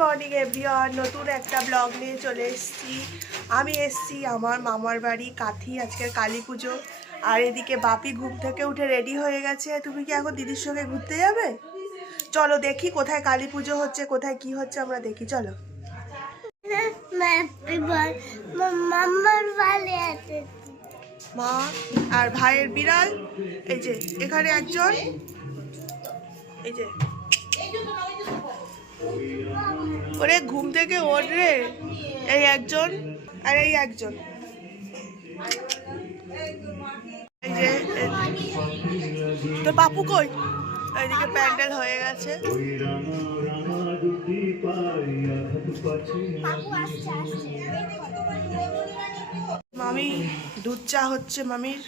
Morning everyone, নতুন একটা blog নিয়ে চলে এসেছি। আমি এসেছি আমার মামার বাড়ি কাথি, আজকের কালী পুজো। আর এদিকে বাপি ঘুম থেকে উঠে রেডি হয়ে গেছে। তুমি কি এখন দিদির সঙ্গে ঘুরতে যাবে? চলো দেখি কোথায় কালী পুজো হচ্ছে, কোথায় কি হচ্ছে আমরা দেখি, চলো। মা আর ভাইয়ের বিড়াল, এই যে এখানে একজন, এই যে ওরে ঘুম থেকে ওঠ রে, এই একজন আর এই একজন, এই যে তো পাপু কই? এইদিকে প্যান্ডেল হয়ে গেছে। মামি দুধ চা হচ্ছে মামির।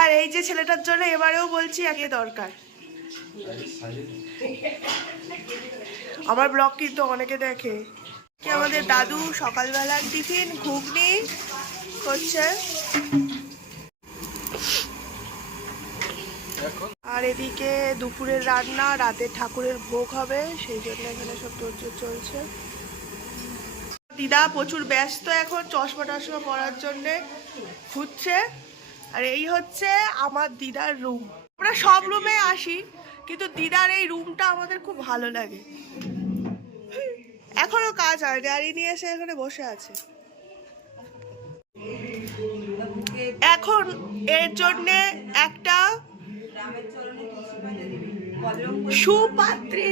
আর এই যে ছেলেটার জন্য এবারেও বলছি আগে দরকার। আমার ব্লগ কিন্তু অনেকে দেখে। কি আমাদের দাদু সকালবেলার টিফিন ঘুগনি করছে। আর এদিকে দুপুরের রান্না, রাতে ঠাকুরের ভোগ হবে, সেই জন্য এখানে সব তোড়জোড় চলছে। দিদা প্রচুর ব্যস্ত এখন, চশমা টশমা পরার জন্যে ঘুরছে। আর এই হচ্ছে আমার দিদার রুম। আমরা সব রুমে আসি, কিন্তু দিদার এই রুমটা আমাদের খুব ভালো লাগে। এখনো কাজ হয়, গাড়ি নিয়ে এসে এখানে বসে আছে। এখন এর জন্যে একটা সুপাত্রী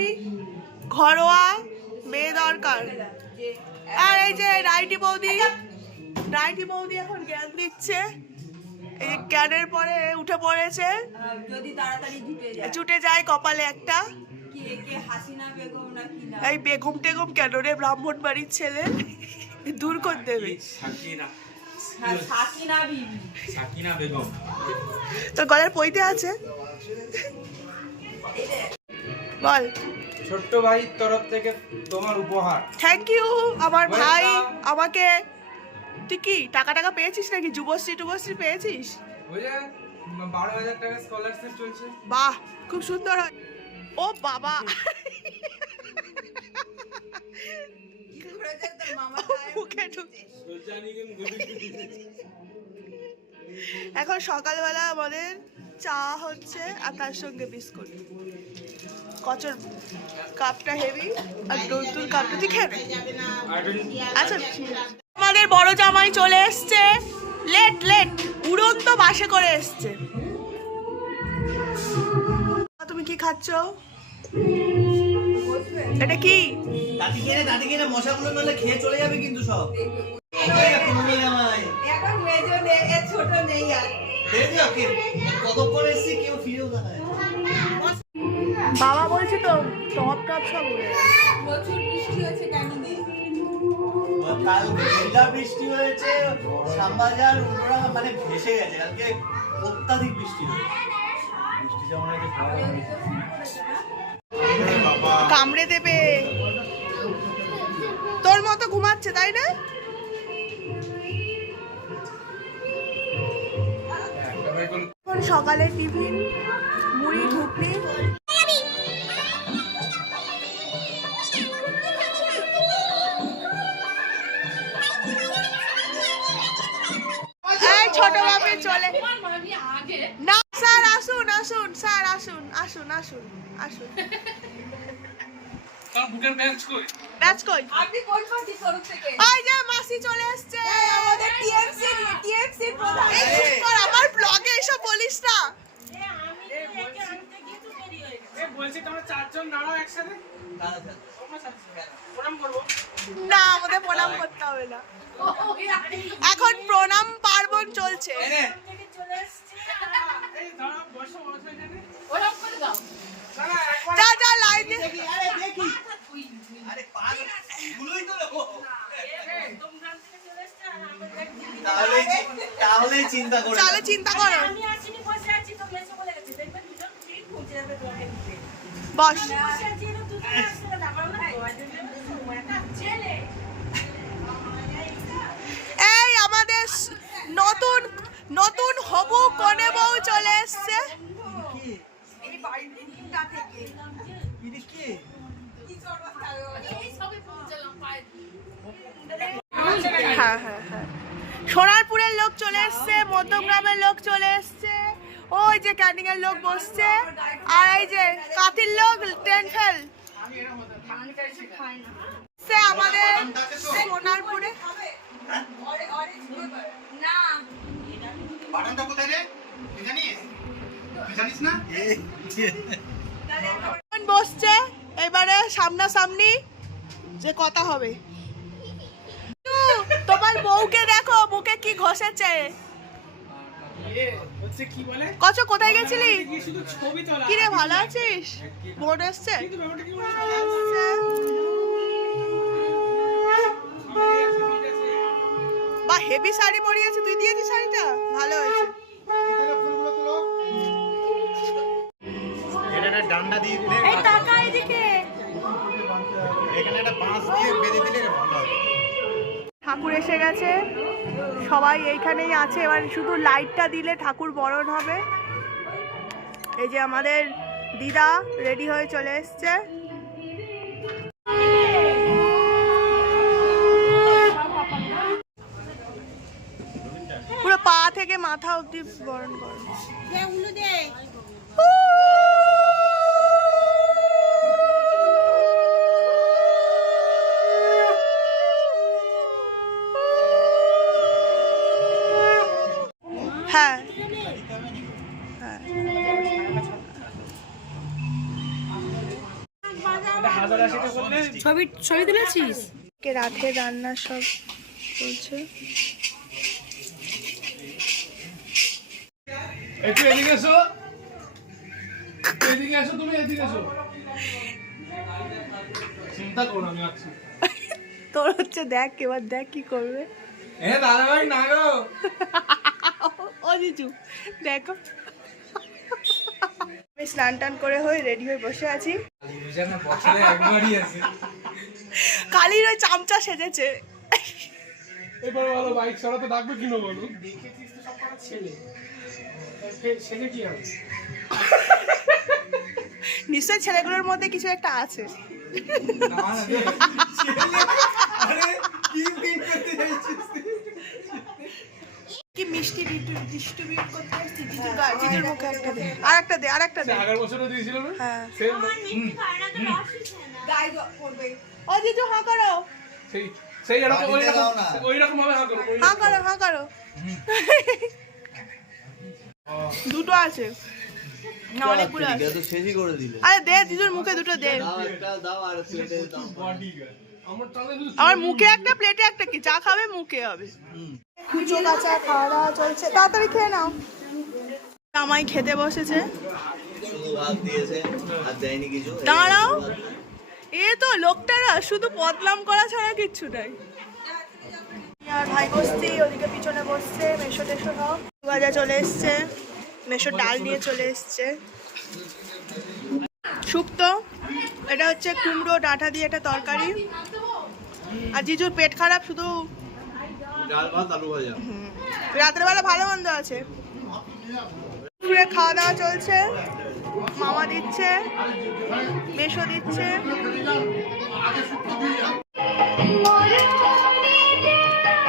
ঘরোয়া মেয়ে দরকার। আর এই যে রাইটি বৌদি এখন জ্ঞান দিচ্ছে। এই জ্ঞানের পরে উঠে পড়েছে, যদি তাড়াতাড়ি জুটে যায় কপালে একটা। এই বেগম টেগম কেন রে, ব্রাহ্মণ বাড়ির ছেলে, দূর করে দেবে। তোর গলার পইতে আছে, বল। ছোট্ট ভাইয়ের তরফ থেকে তোমার উপহার। থ্যাংক ইউ আমার ভাই আমাকে। তুই কি টাকা পেয়েছিস নাকি? যুবশ্রী পেয়েছিস? 12,000 টাকা স্কলারশিপ চলছে। বাহ, খুব সুন্দর হয়। ও বাবা, এখন সকালবেলা আমাদের চা হচ্ছে আর তার সঙ্গে বিস্কুট। কচর কাপটা হেভি আর দৌতুর কাপটা তুই খেয়ে। আচ্ছা, আমাদের বড় জামাই চলে এসছে, লেট উড়ন্ত বাসে করে এসছে। তুমি কি খাচ্ছ? এটা কি? দাদিকে মশাগুলো নলে খেয়ে চলে যাবে কিন্তু সব। বাবা বলছি তো টপ সব প্রচুর বৃষ্টি হয়েছে, কেন নেই? কালকে ঝিলা বৃষ্টি হয়েছে, শ্যামবাজার উল্টোডাঙ্গা মানে ভেসে গেছে। কালকে অত্যাধিক বৃষ্টি হয়েছে। বৃষ্টি যেমন কামড়ে দেবে। তোর মতো ঘুমাচ্ছে তাই না? সকালে টিফিন মুড়ি ঘুগনি। ছোট বাবু চলে না। স্যার আসুন স্যার আসুন। ব্যাচ কই? আপনি কোন পার্টি তরফ থেকে? এই যে মাসি চলে আসছে, আমাদের টিএমসি প্রধান। এই সুন্দর, আমার ব্লগে এসব বলিস না। বলছি তোমরা চারজন দাঁড়াও একসাথে। প্রণাম করবো না, আমাদের প্রণাম করতে হবে না, এখন প্রণাম পার্বণ চলছে। যা লাইনে। তাহলে চিন্তা করো। বস। এই আমাদের নতুন হবু কনে বউ চলে এসছে। হ্যাঁ হ্যাঁ হ্যাঁ, সোনারপুরের লোক চলে এসছে, মধ্যমগ্রামের লোক চলে এসছে, ওই যে ক্যান্টিং এর লোক বসছে, আর এই যে কাতির লোক ট্রেন ফেল আমাদের সোনারপুরে। না বাটনটা কোথায় রে? জানিস? জানিস না? বসছে এবারে সামনাসামনি যে কথা হবে। তোমার বউকে দেখো মুখে কি ঘষেছে। কত কোথায় গেছিলি? কি রে ভালো আছিস? বোন এসছে? বা হেভি শাড়ি পরিয়েছে, তুই দিয়েছিস শাড়িটা? ভালো হয়েছে। এটা একটা ডান্ডা দিয়ে দিলে এই টাকা এদিকে। এখানে একটা বাঁশ দিয়ে বেঁধে দিলে ভালো হবে। ঠাকুর এসে গেছে, সবাই এইখানেই আছে, এবার শুধু লাইটটা দিলে ঠাকুর বরণ হবে। এই যে আমাদের দিদা রেডি হয়ে চলে এসছে। পুরো পা থেকে মাথা অবধি বরণ করো। হ্যাঁ হ্যাঁ, ছবি তুলেছিস? রাতে রান্না সব চলছে। একটু এদিকে এসো, এদিকে এসো, তুমি এদিকে এসো। চিন্তা করো না, আমি আছি। তোর হচ্ছে দেখ, এবার দেখ কি করবে। দাদা ভাই না গো, ও জিজু দেখো, আমি স্নান টান করে হয়ে রেডি হয়ে বসে আছি। বছরে একবারই আছে। কালির ওই চামচা সেজেছে। এবার বলো বাইক চালাতে ডাকবে কিনো বলো। দেখেছিস তো সব কটা ছেলে, সেজে কি হবে? নিশ্চয় ছেলেগুলোর মধ্যে কিছু একটা আছে। কি মিষ্টি ডিস্ট্রিবিউট করতে আসছি জিজুর মুখে একটা দে, আর একটা দে, আর একটা দে। আগের বছরও দিয়েছিল না? হ্যাঁ সেম ও জিজু হাঁ করো, সেই সেই এরকম ওই রকম ভাবে হাঁ করো, হাঁ করো, হাঁ করো। দুটো আছে না, অনেকগুলো আছে। তো শেষই করে দিলে। আরে দে জিজুর মুখে দুটো দে। দাও একটা দাও আর প্লেটে দাও। আমার তাহলে আমার মুখে একটা, প্লেটে একটা, কি চা খাবে মুখে হবে। কুচো কাঁচা খাওয়া দাওয়া চলছে, তাড়াতাড়ি খেয়ে নাও। জামাই খেতে বসেছে। শুধু ভাত দিয়েছে আর দেয়নি কিছু। দাঁড়াও, এ তো লোকটারা শুধু বদনাম করা ছাড়া কিচ্ছু নাই। আর ভাই বসছি, ওদিকে পিছনে বসছে। মেশো টেশো সব ভাজা চলে এসছে, মেশো ডাল নিয়ে চলে এসছে। শুক্তো, এটা হচ্ছে কুমড়ো ডাঁটা দিয়ে একটা তরকারি। আর জিজুর পেট খারাপ, শুধু ডাল ভাত আলু ভাজা। রাতের বেলা ভালো মন্দ আছে। দুপুরে খাওয়া দাওয়া চলছে, মামা দিচ্ছে, মেশো দিচ্ছে।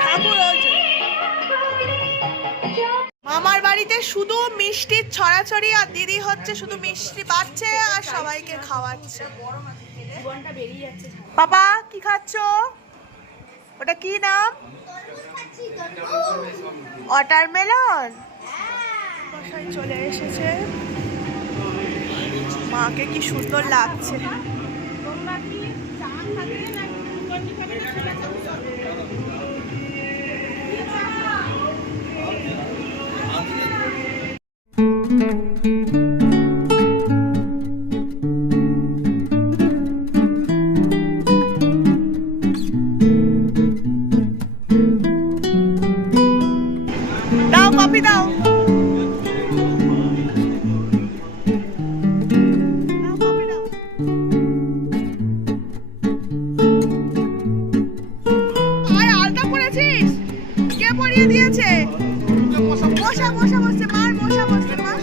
ঠাকুর হয়েছে। মামার বাড়িতে শুধু মিষ্টির ছড়াছড়ি, আর দিদি হচ্ছে শুধু মিষ্টি বাড়ছে আর সবাইকে খাওয়াচ্ছে। বাবা কি খাচ্ছো? ওটা কি নাম? ওয়াটারমেলন। মশাই চলে এসেছে, মাকে কি সুন্দর লাগছে। দাও কফি দাও। আলতা পড়েছিস? কে পরিয়ে দিয়েছে? মশা মশা বসছে, মার মশা বসছে, মার।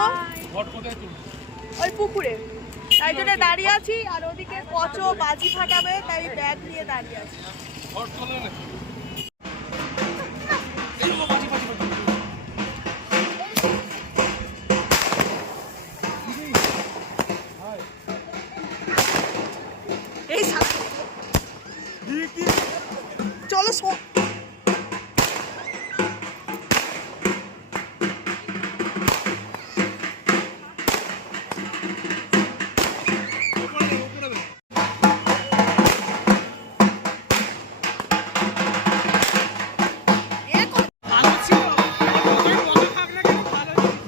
তুলবো? ঘট কোথায় তুলবো? ওই পুকুরে। তাই জন্য দাঁড়িয়ে আছি, আর ওদিকে কচো বাজি ফাটাবে, তাই ব্যাগ নিয়ে দাঁড়িয়ে আছি। ঘট তোলে নাকি? এই চলো ভালো ছিল। ওই কথা থাক না কেন, ভালো ছিল।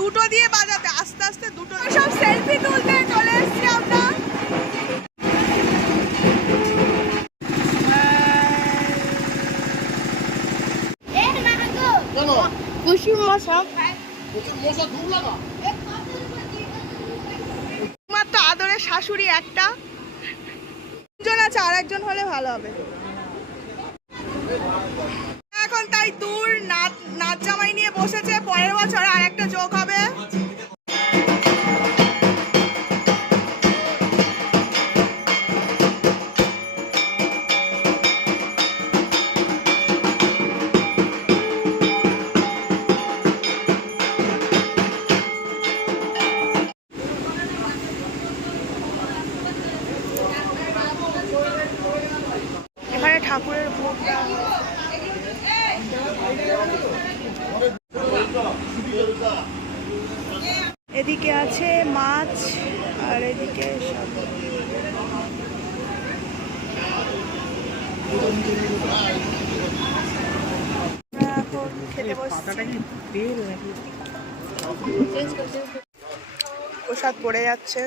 দুটো দিয়ে বাজাতে, আস্তে আস্তে দুটো। সব সেলফি তুলতে চলে এসেছি আমরা। মাত্র আদরের শাশুড়ি একটা, জন আছে, আর একজন হলে ভালো হবে। এখন তাই দূর নাচ জামাই নিয়ে বসেছে, পরের বছর আর একটা যোগ হবে। এখানে ঠাকুরের ভোগ দেওয়া হয়। এদিকে আছে মাছ, আর এদিকে সব এখন খেতে বসছি। প্রসাদ পড়ে যাচ্ছে।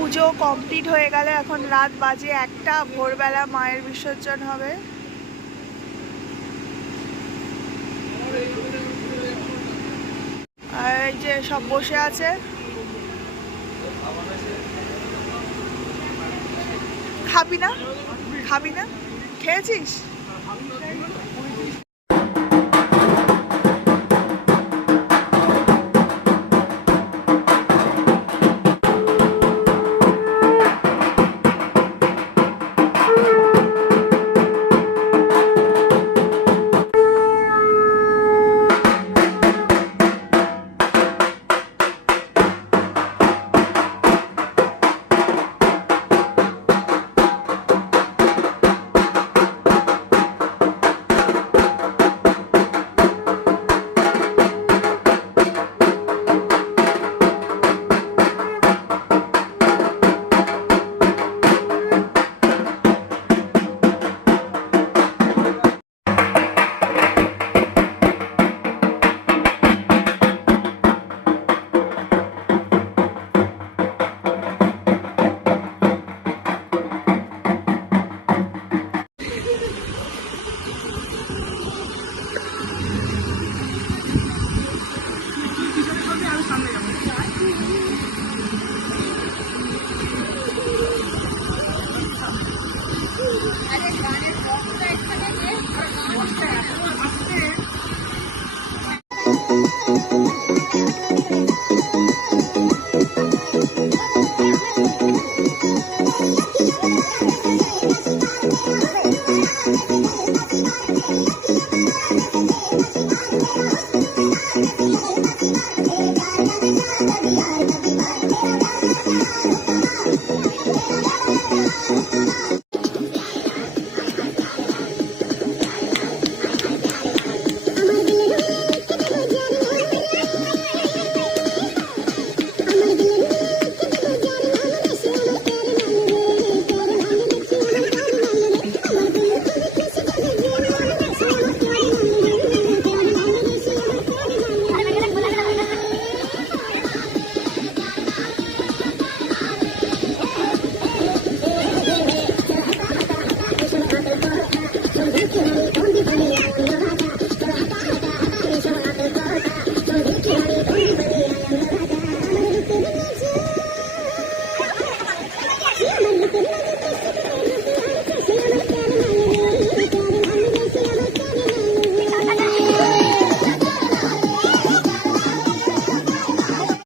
পুজো কমপ্লিট হয়ে গেল, এখন রাত বাজে 1টা, ভোরবেলা মায়ের বিসর্জন হবে। আর এই যে সব বসে আছে। খাবি না? খাবি না? খেয়েছিস? Thank you.